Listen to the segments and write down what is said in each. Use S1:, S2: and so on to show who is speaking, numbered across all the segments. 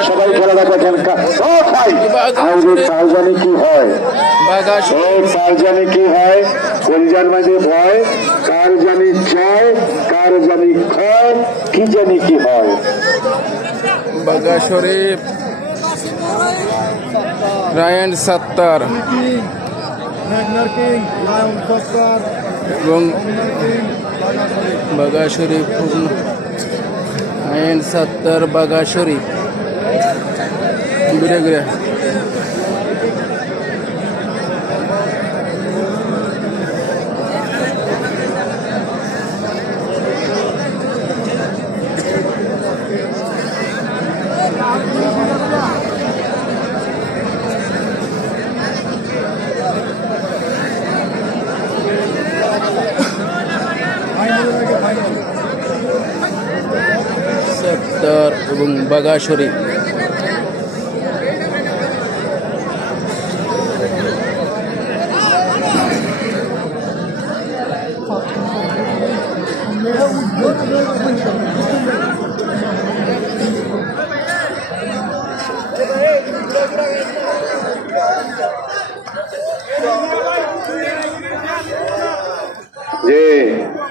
S1: সবাই খেলা কি হয়? কি হয়? কলজার মাঝে ভয় কার জানি জয় কার জানি ক্ষয় কি জানি কি হয়?
S2: বাগা শরীফ রায়ন সত্তর এবং বাগা শরীফ রায়ন সত্তর বাগা শরীফ। ঘুরে ঘুরে। এবং বাগা শরীফ
S1: যে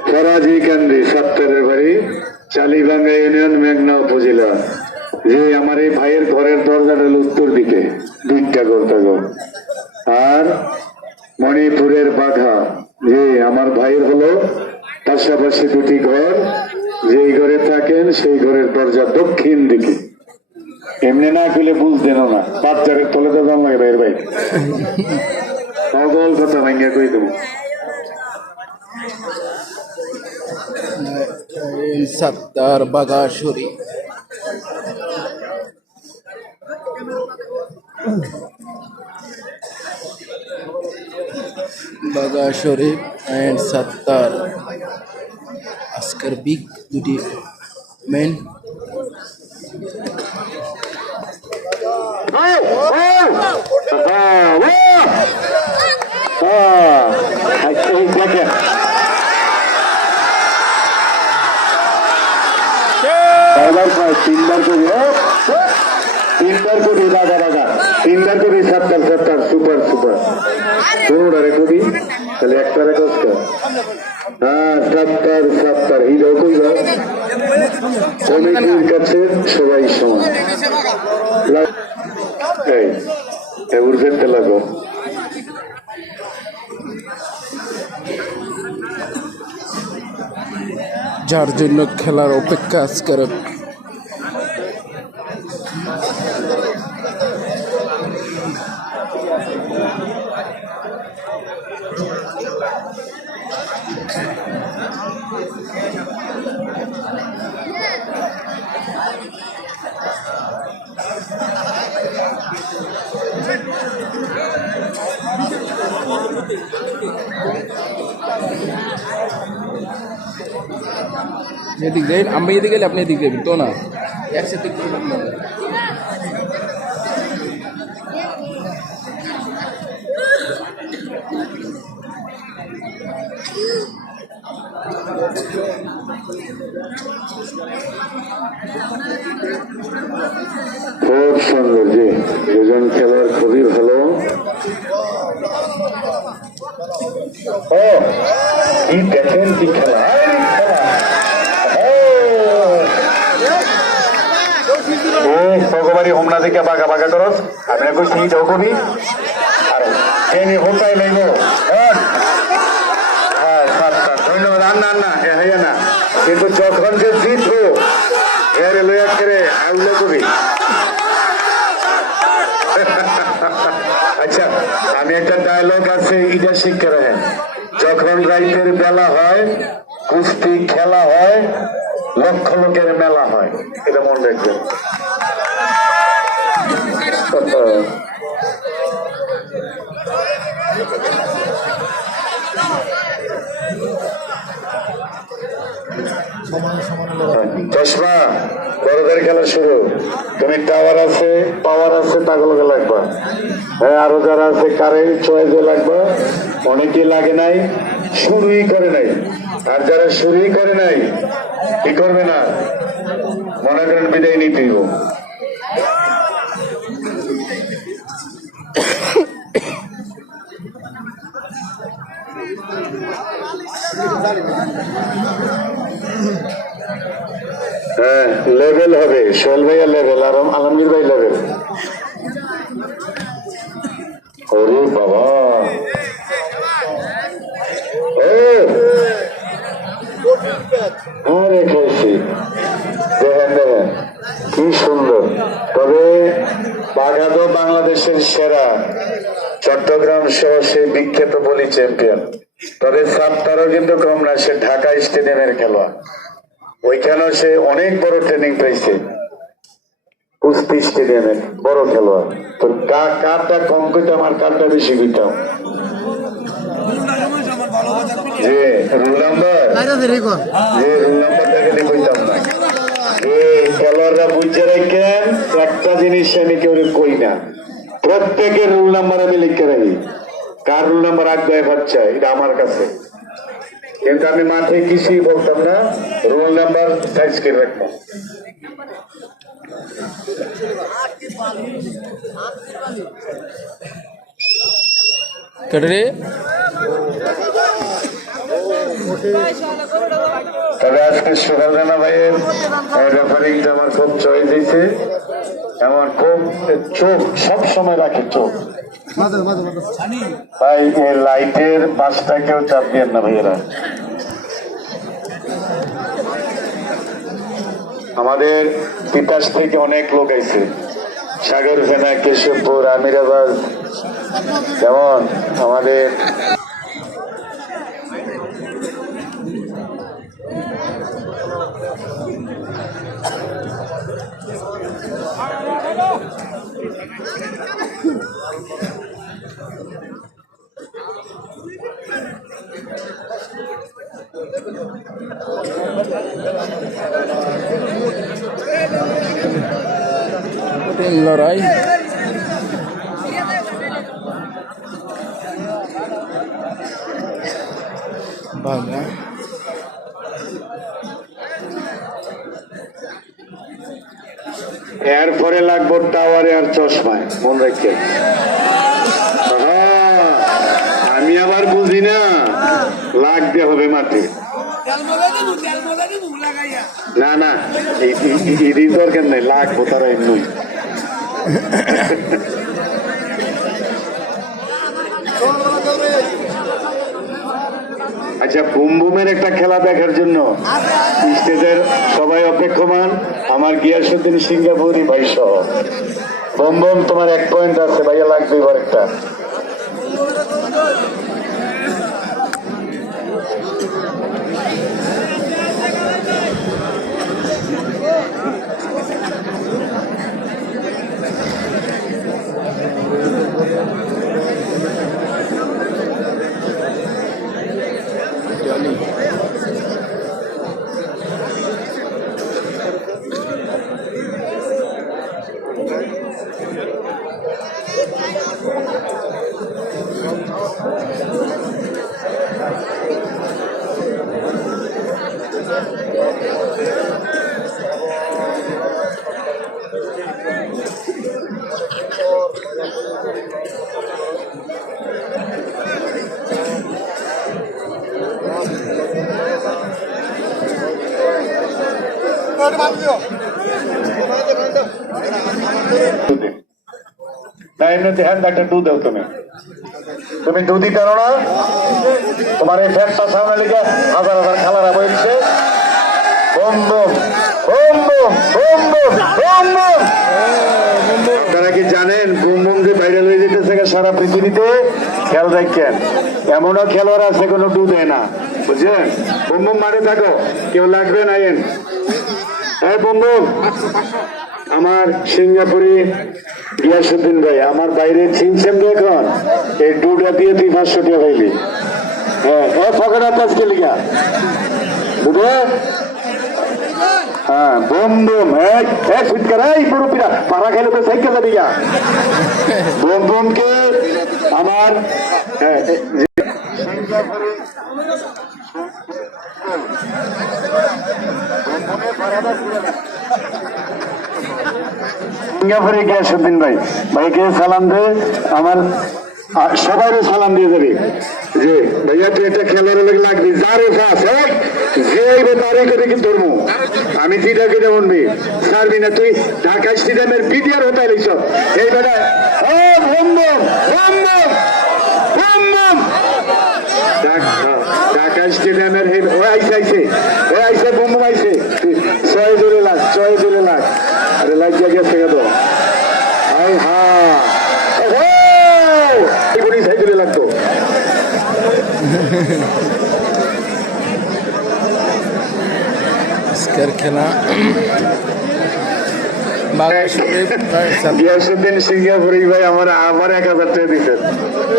S1: ফরাজি কান্দি সত্তরের বাড়ি চালিবাঙ্গা ইউনিয়ন মেঘনা উপজেলা। যে আমার এই ভাইয়ের ঘরের দরজাটা উত্তর দিকে, দুইটা থাকো আর মণিপুরের বাঘা, যে আমার ভাইয়ের হলো পাশাপাশি দুটি ঘর, যেই ঘরে থাকেন সেই ঘরের দরজা দক্ষিণ দিকে। এমনি না করলে বুঝতেন না। বাচ্চারের তলে তো জান লাগে ভাইয়ের ভাই সকল কথা ভাঙ্গিয়া কই দেবো?
S2: রায়ন সত্তর বাগা শরীফ বাগা শরীফ অ্যান্ড সত্তর আজকের বিগ দুটি মেন
S1: তিনবার করি তিনবার করি রাগা তিনবার করি সাতটার সাতটার সুপার সুপার পনেরোটা রে কবি, তাহলে একটা রে কষ্ট হ্যাঁ সাতটার সাতটার হিরো কইবা কমিটির কাছে সবাই সমান। লা- এই এই লাগো।
S2: যার জন্য খেলার অপেক্ষা আজকের এদিক দেন আমি এদিকে গেলে আপনি এদিক দেবেন তো না? একসাথে
S1: খুব সুন্দর জি। দুজন খেলোয়াড় খুবই ভালো। ও কি দেখেন কি খেলা। ও ভগবানী হোমনা থেকে বাঁকা বাঁকা করস আমি না কইছি যাও কবি। আর কেনি হোতাই লাইব। হ্যাঁ। হ্যাঁ সাতটা ধন্যবাদ। আর না এ হইয়া না। কিন্তু যখন যে জিতবো লইয়া করে আউলে কবি। আচ্ছা আমি একটা ডায়লগ আছে, এটা শিখতে রাখেন। যখন রাইতের বেলা হয়, কুস্তি খেলা হয়, লক্ষ লোকের মেলা হয়। এটা মনে রাখবেন। চশমা বড়দের খেলা শুরু। তুমি টাওয়ার আছে পাওয়ার আছে তাগুলোকে লাগবা। হ্যাঁ আরও যারা আছে কারেন্ট চয়েসে লাগবা। অনেকেই লাগে নাই, শুরুই করে নাই। আর যারা শুরুই করে নাই, কি করবে না? মনে করেন বিদায় নিতে হ্যাঁ লেভেল হবে সোহেল ভাইয়া লেভেল আর আলমগীর ভাই লেভেল সে অনেক বড় ট্রেনিং পেয়েছে কুস্তি বড় খেলোয়াড়। তো কারটা কম কইতাম আর কারটা বেশি কইতাম। একটা জিনিস আমি কেউ কই না। প্রত্যেকের রুল নাম্বার আমি লিখে রাখি। কার রুল নাম্বার আগে বাচ্চা এটা আমার কাছে। কিন্তু আমি মাঠে কিছুই বলতাম না। রোল নাম্বার সাইজ করে রাখতাম
S2: কেটে রে
S1: তবে আজকে রানা ভাইয়ের রেফারিংটা আমার খুব চয়ে দিয়েছে। আমার খুব চোখ, সব সময় রাখে চোখ। ভাই, এই লাইটের বাসটা কেউ চাপ দিয়ে না ভাইয়েরা। আমাদের তিতাস থেকে অনেক লোক আইছে। সাগর ফেনা কেশবপুর, আমিরাবাদ। যেমন আমাদের
S2: লড়াই?
S1: এরপরে লাগবো টাওয়ারে আর চশমায়, মন রেখে। আমি আবার বুঝি না। লাগতে হবে মাঠে। না না এই দরকার নাই? লাগবো তারা এমনি। আচ্ছা বুম বুমের একটা খেলা দেখার জন্য। স্টেজের সবাই অপেক্ষমান, আমার গিয়াসুদ্দিন সিঙ্গাপুরি ভাই সহ বোম বম, তোমার এক পয়েন্ট আছে, ভাইয়া লাগবে এবার একটা। না তুমি তুমি দুধই না তোমার এই ফ্যাটটা সামনে লিখে হাজার হাজার খেলারা বইছে কি জানেন বুম বুম যে ভাইরাল হয়ে যেতেছে সারা পৃথিবীতে খেয়াল রাখেন এমনও খেলোয়াড় আছে কোনো ডু দেয় না বুঝলেন বুম বুম মারে থাকো কেউ লাগবে না এন বুম বুম আমার সিঙ্গাপুরি গিয়াসুদ্দিন ভাই আমার বাইরে চিনছেন এখন। এই ডুটা দিয়ে তুই পাঁচশো টাকা পাইলি। হ্যাঁ লিখা বুঝলে? হ্যাঁ এই পাড়া তো সাইকেল আমার হ্যাঁ, সিঙ্গাপুরে গিয়াসুদ্দিন ভাই। ভাইকে সালাম দে, আমার সবাই সালাম দিয়ে যাবে। যে, ভাইয়া, তুই একটা খেলার লাগবে যারে ফাঁস যে আইবে করে কি আমি যেটা কেটে শুনবি ছাড়বি না, তুই ঢাকা স্টেডিয়ামের হতে লিখছ এই বেটা, ও ঢাকা ঢাকা স্টেডিয়ামের হে ও আইসে আইসে ও আইসে বুম আইসে ছয় জোরে লাখ ছয় জোরে লাখ আরে জায়গা থেকে তো আই হা। জোরে লাগতো।
S2: খেলা
S1: গিয়াসুদ্দিন সিঙ্গাপুরি ভাই আমার আবার এক হাজার টাকা দিতেন।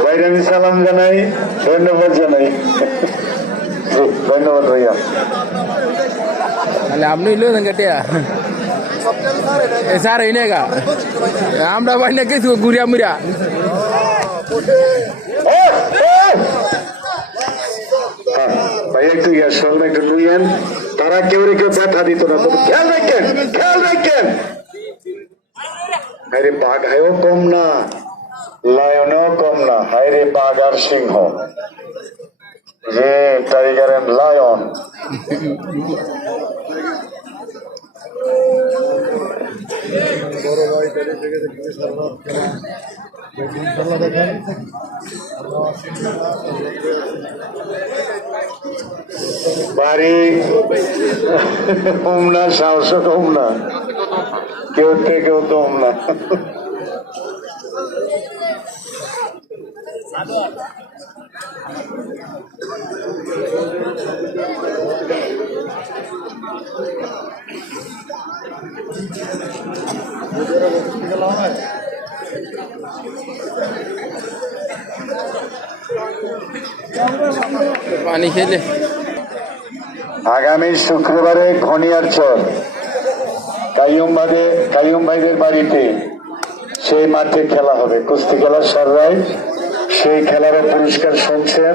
S1: ভাইরে আমি সালাম জানাই ধন্যবাদ জানাই। ধন্যবাদ ভাইয়া।
S2: তাহলে আপনি লো গেটিয়া এ স্যার এই নেগা। আমরা বাড়ি না কিছু ঘুরিয়া
S1: হ্যাঁ, ভাই একটু গ্যাস না একটু তারা কেউ রে কেউ ব্যথা দিত না। খেয়াল রাখেন খেয়াল রাখেন। আরে বাঘ হায়ও কম না লায়নও কম না হায়রে বাঘ আর সিংহ যে টাইগার এন্ড লায়ন বাড়ি কম না সাহসও কম না কেউ থেকে কেউ না
S2: পানি খেলে।
S1: আগামী শুক্রবারে ঘনিয়ার চর। কাইয়ুম ভাইদের কাইয়ুম বাড়িতে সেই মাঠে খেলা হবে। কুস্তি খেলা সররাই সেই খেলার পুরস্কার শুনছেন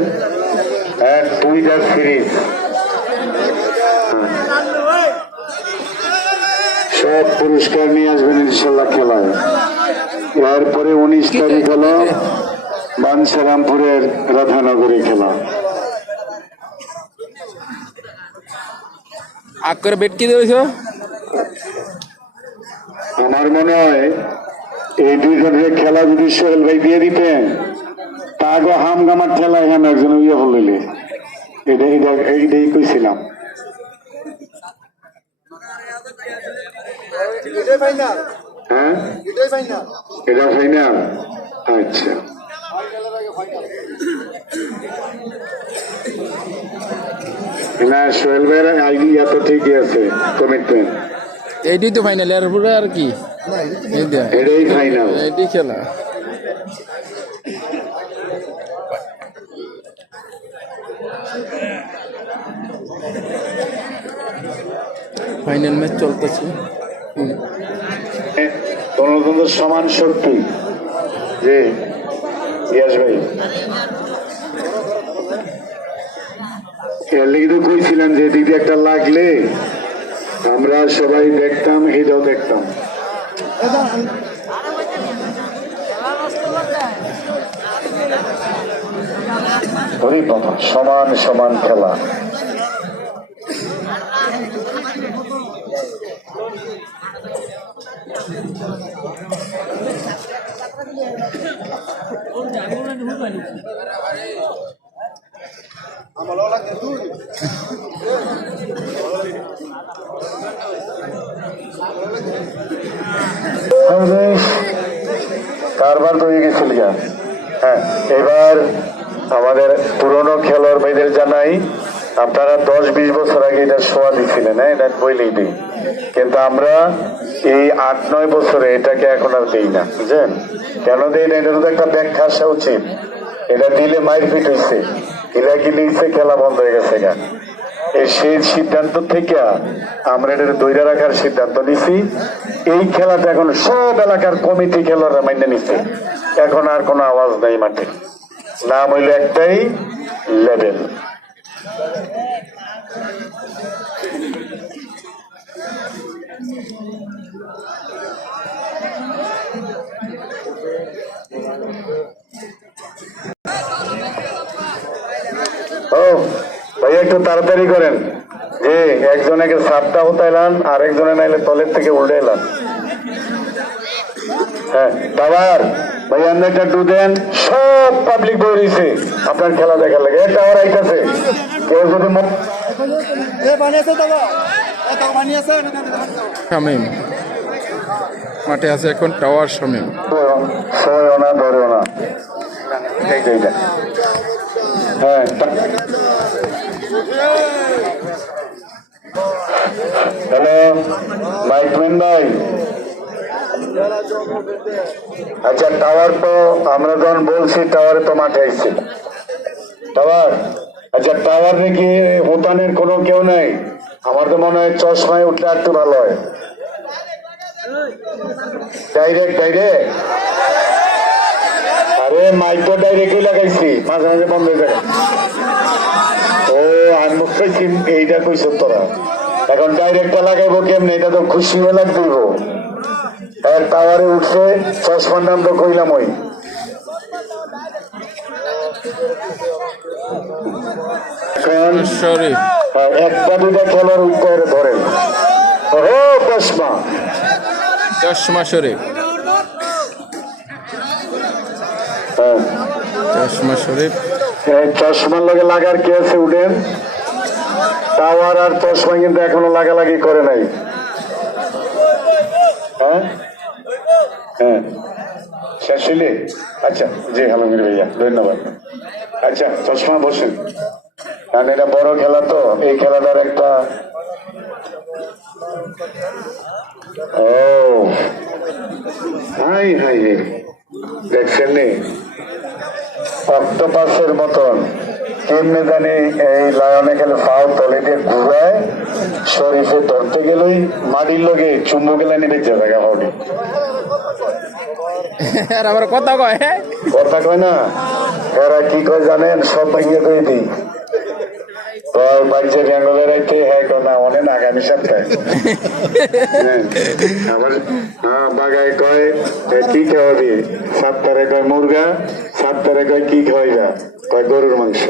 S1: এক দুইটা সিরিজ। সব পুরস্কার নিয়ে আসবেন ইনশাল্লাহ খেলায়। এরপরে উনিশ তারিখ হলো বানসারামপুরের রাধানগরী খেলা।
S2: আগ করে বেট কি দিয়েছ
S1: আমার মনে হয় এই দুইজনের খেলা যদি সোহেল ভাই দিয়ে দিতেন তাগো হাম গামার খেলা এখানে একজন ইয়ে বলিলে কইছিলাম। হ্যাঁ? এটা আচ্ছা। না, সোহেল ভাইয়ের আইডিয়া তো ঠিকই আছে কমিটমেন্ট
S2: এইটাই তো ফাইনাল এর উপরে আর কি?
S1: এটাই ফাইনাল
S2: খেলা। ফাইনাল ম্যাচ চলতেছে।
S1: গণতন্ত্র সমান শক্তি। যে ইয়াস ভাই। এর লেগে তো কইছিলাম যে দিদি একটা লাগলে আমরা সবাই দেখতাম এটাও দেখতাম। সমান সমান খেলা। বেশ কারবার তো হয়ে গেছিল হ্যাঁ এবার আমাদের পুরনো খেলোয়াড় ভাইদের জানাই, আপনারা দশ বিশ বছর আগে এটা শোয়া দিচ্ছিলেন হ্যাঁ এটা বইলেই দিই। কিন্তু আমরা এই আট নয় বছরে এটাকে এখন আর দিই না বুঝলেন কেন দিই না? এটার তো একটা ব্যাখ্যা আসা উচিত। এটা দিলে মায়ের পিট হয়েছে এরা কি নিচ্ছে খেলা বন্ধ হয়ে গেছে গা। সেই সিদ্ধান্ত থেকে আমরা এটা দৈরা রাখার সিদ্ধান্ত নিছি। এই খেলাটা এখন সব এলাকার কমিটি খেলোয়াড়রা মাইনে নিচ্ছে এখন আর কোনো আওয়াজ নাই মাঠে। নাম হইল একটাই লেভেল। ভাইয়া একটু তাড়াতাড়ি করেন। যে একজনকে সাপটা উতাইলাম আর একজনে নাইলে তলের থেকে উল্টে এলাম হ্যাঁ টাওয়ার ভাই আন্দাজটা একটু দেন। সব পাবলিক রয়েছে। আপনার খেলা দেখার লাগে। টাওয়ার আইতাছে। কেউ যদি
S2: মাঠে আছে এখন টাওয়ার শামিম।
S1: সয়ও না ধরেও না। হ্যাঁ টা- হ্যালো মাইকম্যান ভাই আচ্ছা টাওয়ার তো আমরা যখন বলছি টাওয়ারে তো মাঠে আসছে টাওয়ার আচ্ছা টাওয়ার নাকি হোতানের কোনো কেউ নাই? আমার তো মনে হয় চশমায় উঠলে একটু ভালো হয়। ডাইরেক্ট ডাইরেক্ট আরে মাইক তো ডাইরেক্টই লাগাইছি, মাঝে মাঝে বন্ধ হয়ে যায়। ও আমি মুখ এইটা কইছ তোরা। এখন ডাইরেক্টটা লাগাইবো কেমনে? এটা তো খুশি হয়ে লাগতেইব। এক টাওয়ারে উঠছে চশমার নাম তো কইলাম ওই।
S2: শরীফ
S1: হ্যাঁ, একটা দুটা খেলার উপরে ধরেন ও চশমা।
S2: চশমা শরীফ
S1: হ্যাঁ।
S2: চশমা শরীফ
S1: চশমার লগে লাগার কে আছে উঠেন? টাওয়ার আর চশমা কিন্তু এখনও লাগালাগি করে নাই। হ্যাঁ? হ্যাঁ। শেষ হইলে? আচ্ছা জি, আলমগীর ভাইয়া, ধন্যবাদ। আচ্ছা চশমা বসেন। কারণ এটা বড় খেলা তো, এই খেলাটার একটা ও। Hi hi high. দেখছেন নি? অক্টোপাসের মতন এই লায়নে গেলে পাও তলে দিয়ে ঘুরায় শরীফে ধরতে গেলেই মাটির লগে বেঁচে থাকা হবে
S2: আর আমার কথা কয়
S1: কথা কয় না? এরা কি কয় জানেন? সব ভাঙিয়ে দিয়ে দিই। বাড়িতে ব্যাঙ্গ বেড়াইতে হ্যাঁ না অনেক আগামী সপ্তাহে হ্যাঁ, আবার হ্যাঁ বাগায় কয় কি খাওয়াবি সাতটারে কয় মুরগা সাতটারে কয় কি খাওয়াইবা কয় গরুর মাংস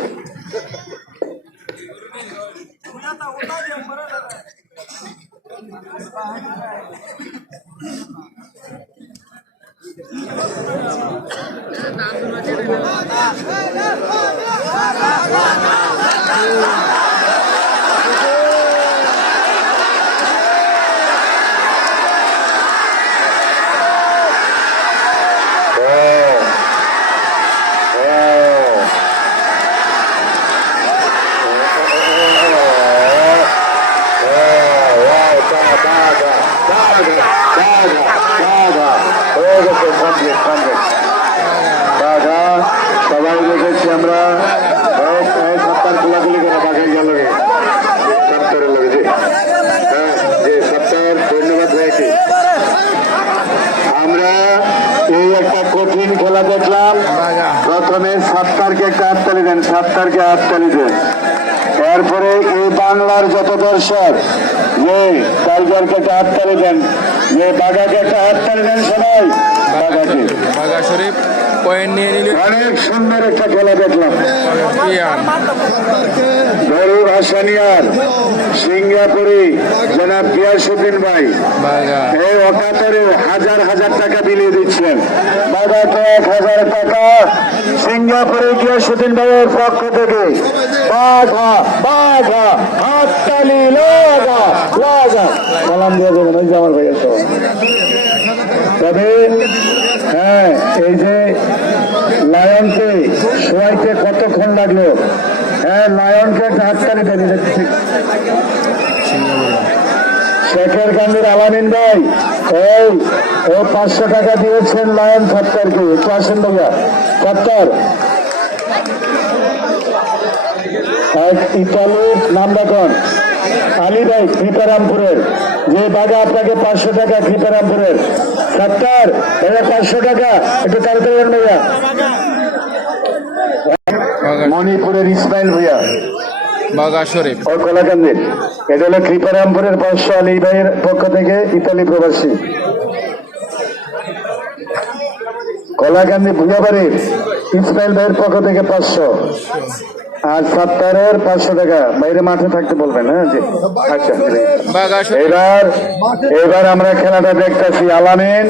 S1: Oh. Oh. সবাই দেখেছি আমরা সপ্তাহ খোলাখুলি করে বাঘের গেল সপ্তাহের লোক জি হ্যাঁ যে সপ্তাহের ধন্যবাদ রয়েছে আমরা এই একটা কঠিন খেলা দেখলাম
S2: বাগা
S1: প্রথমে সাত্তারকে একটা হাততালি দেন আটকালি দেন এরপরে এই বাংলার যত দর্শক, যে টাইগারকে একটা হাততালি দেন, যে বাঘাকে একটা হাততালি দেন সবাই বাঘাকে।
S2: বাঘা শরীফ। পয়েন্ট নিয়ে নিলে
S1: অনেক সুন্দর একটা খেলা দেখলাম। গরুর হাসানিয়ার সিঙ্গাপুরি জনাব গিয়াসুদ্দিন ভাই। এই অকাতরে হাজার হাজার টাকা বিলিয়ে দিচ্ছেন। বাবা এক হাজার টাকা সিঙ্গাপুরে গিয়াসুদ্দিন ভাইয়ের পক্ষ থেকে। বাঘা বাঘা হাততালি লাগা লাগা। সালাম দিয়ে দেবেন ওই যে আমার ভাইয়ের তবে হ্যাঁ এই যে লায়নকে শোয়াইতে কতক্ষণ লাগল? হ্যাঁ লায়নকে হাততালি দেন শেখের গান্ধীর আলামিন ভাই, এই, ও পাঁচশো টাকা দিয়েছেন লায়ন সত্তরকে। একটু আসেন ভাইয়া। সত্তর। এক ইতালির নাম দেখুন আলী ভাই, কৃপারামপুরের। যে বাঘা আপনাকে পাঁচশো টাকা, কৃপারামপুরের। সত্তর ভাইয়া পাঁচশো টাকা একটু তাড়াতাড়ি ভাইয়া। মণিপুরের ইসমাইল ভাইয়া।
S2: বাগা শরীফ।
S1: ও কলাকান্দির এটা হলো কৃপারামপুরের পাঁচশো আলী ভাইয়ের পক্ষ থেকে ইতালি প্রবাসী। কলাকান্দি ভুজাবাড়ির ইসমাইল ভাইয়ের পক্ষ থেকে পাঁচশো। আর সত্তরের পাঁচশো টাকা। বাইরে মাঠে থাকতে বলবেন হ্যাঁ? জি। আচ্ছা এবার এবার আমরা খেলাটা দেখতেছি। আলামিন